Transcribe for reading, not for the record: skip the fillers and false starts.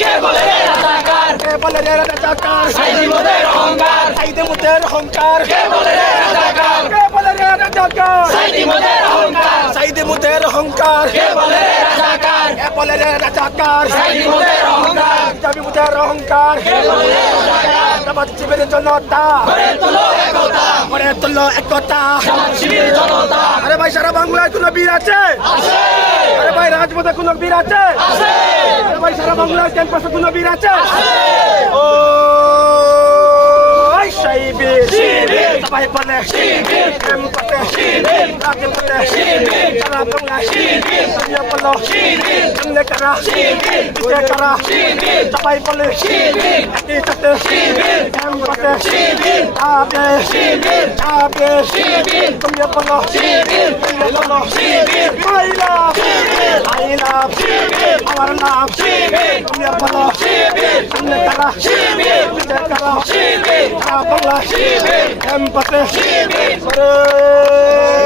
কে বলে রে রাজাকার কে বলে রে রাজাকার সাইদি মোদের অহংকার সাইদি মোদের অহংকার কে বলে রে রাজাকার কে বলে রে রাজাকার সাইদি মোদের অহংকার সাইদি মোদের অহংকার কে বলে রে রাজাকার কে বলে রে রাজাকার সাইদি মোদের অহংকার জাবি মোদের অহংকার কে বলে রে রাজাকার জামাত শিবিরের জনতা গড়ে তোলো একতা গড়ে তুললো একতা জামাত শিবির জনতা আরে ভাই সারা বাংলায় কোনো বীর আছে আছে আরে ভাই রাজপথে কোনো বীর আছে আছে আরে ভাই সারা বাংলায় ক্যাম্পাসে কোনো বীর আছে ও শিবির শিবির সবাই বলে শিবির ক্যাম্পাসে শিবির রাজপথে শিবির সারা বাংলায় শিবির সামনে বলো শিবির সামনে কারা শিবির পিছে কারা শিবির সবাই বলে শিবির একই সাথে শিবির ক্যাম্পাসে শিবির আবে শিবির আবে শিবির তুমি বলো শিবির তুমি বলো শিবির I love Shibir I love Shibir our love শিবির তুমি বলো শিবির সামনে কারা শিবির পিছে কারা শিবির সারা বাংলা শিবির ক্যাম্পাসে শিবির করে